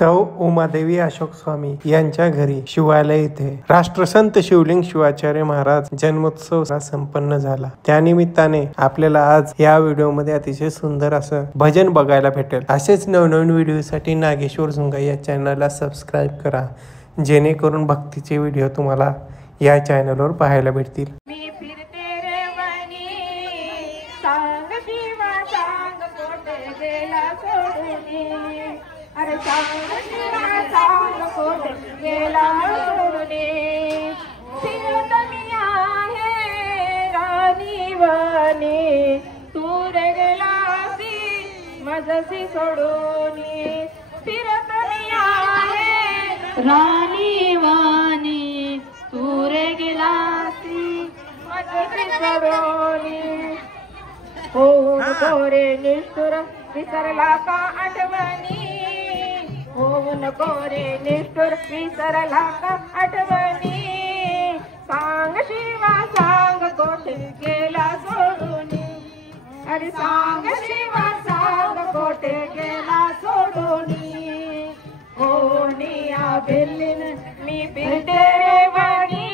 सौ उमादेवी अशोक स्वामी यांच्या घरी शिवालय येथे राष्ट्रसंत शिवलिंग शिवाचार्य महाराज जन्मोत्सव संपन्न झाला। त्यानिमित्ताने आपल्याला आज या व्हिडिओमध्ये अतिशय सुंदर असं भजन बघायला भेटेल। असेच नवनवीन व्हिडिओसाठी नागेश्वर झुंगा या चॅनलला सबस्क्राईब करा, जेणेकरून भक्तीचे व्हिडिओ तुम्हाला या चॅनलवर पाहायला भेटतील। अरे सांग कोट गेला सोडूने फिरत मी आहे राणी वाणी तू रे गेलासी माझी सोडूने फिरत मी आहे राणी वाणी तू रे गेलासी माझी सोडूने हो तोरे निष्ठुर विसरला का आठवणी हो नको रे निष्ठुर विसरला का आठवणी सांग शिवा सांग कोठे गेला सोडून अरे सांग शिवा सांग कोठे गेला सोडून हो निया बिल्लीन मी फिरते रे वाणी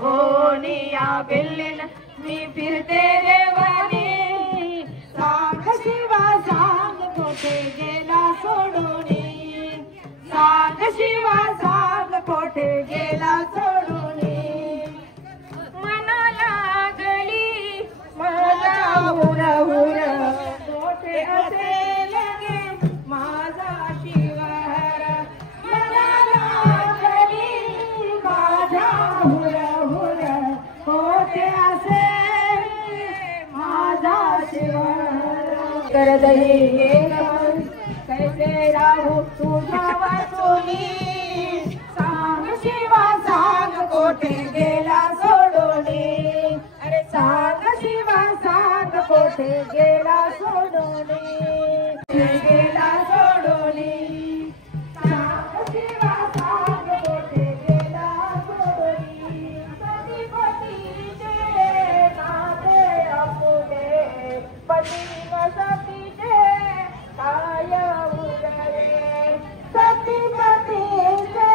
हो निया बिल्लीन मी फिरते रे वाणी सांग शिवा सांग कोठे गेला सोडून सांग शिवा सांग कोठे गेला सोडून मना लागली माझा हुर हुर कोठे असेल गे माझा शिवार मना लागली माझा हुर हुर कोठे असेल माझा शिवार कर दही कैसे राहू तुझ्या वाचूनी सांग शिवा सांग कोठे गेला सोडून अरे सांग शिवा सांग कोठे गेला सोडून गेला सोडून सांग शिवा सांग कोठे गेला सोडून पती पतीचे नाते आपुले पती व सतीचे काय उरले सती पतीचे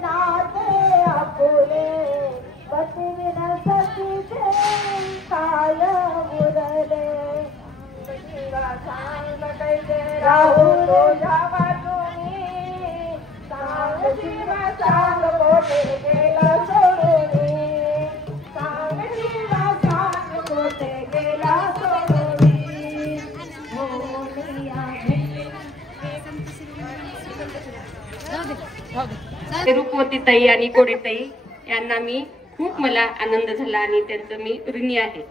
नाते आपुले पती विना सतीचे काय उरले शिवा सांग कैसे राहू तुझ्या बाजूनी सांग शिवा सांग कोठे गेला सोडून सांग शिवा सांग कोठे गेला सोडून रूपवती ताई आणि कोडे ताई यांना मी खूप मला आनंद झाला आणि त्यांचं मी ऋणी आहे।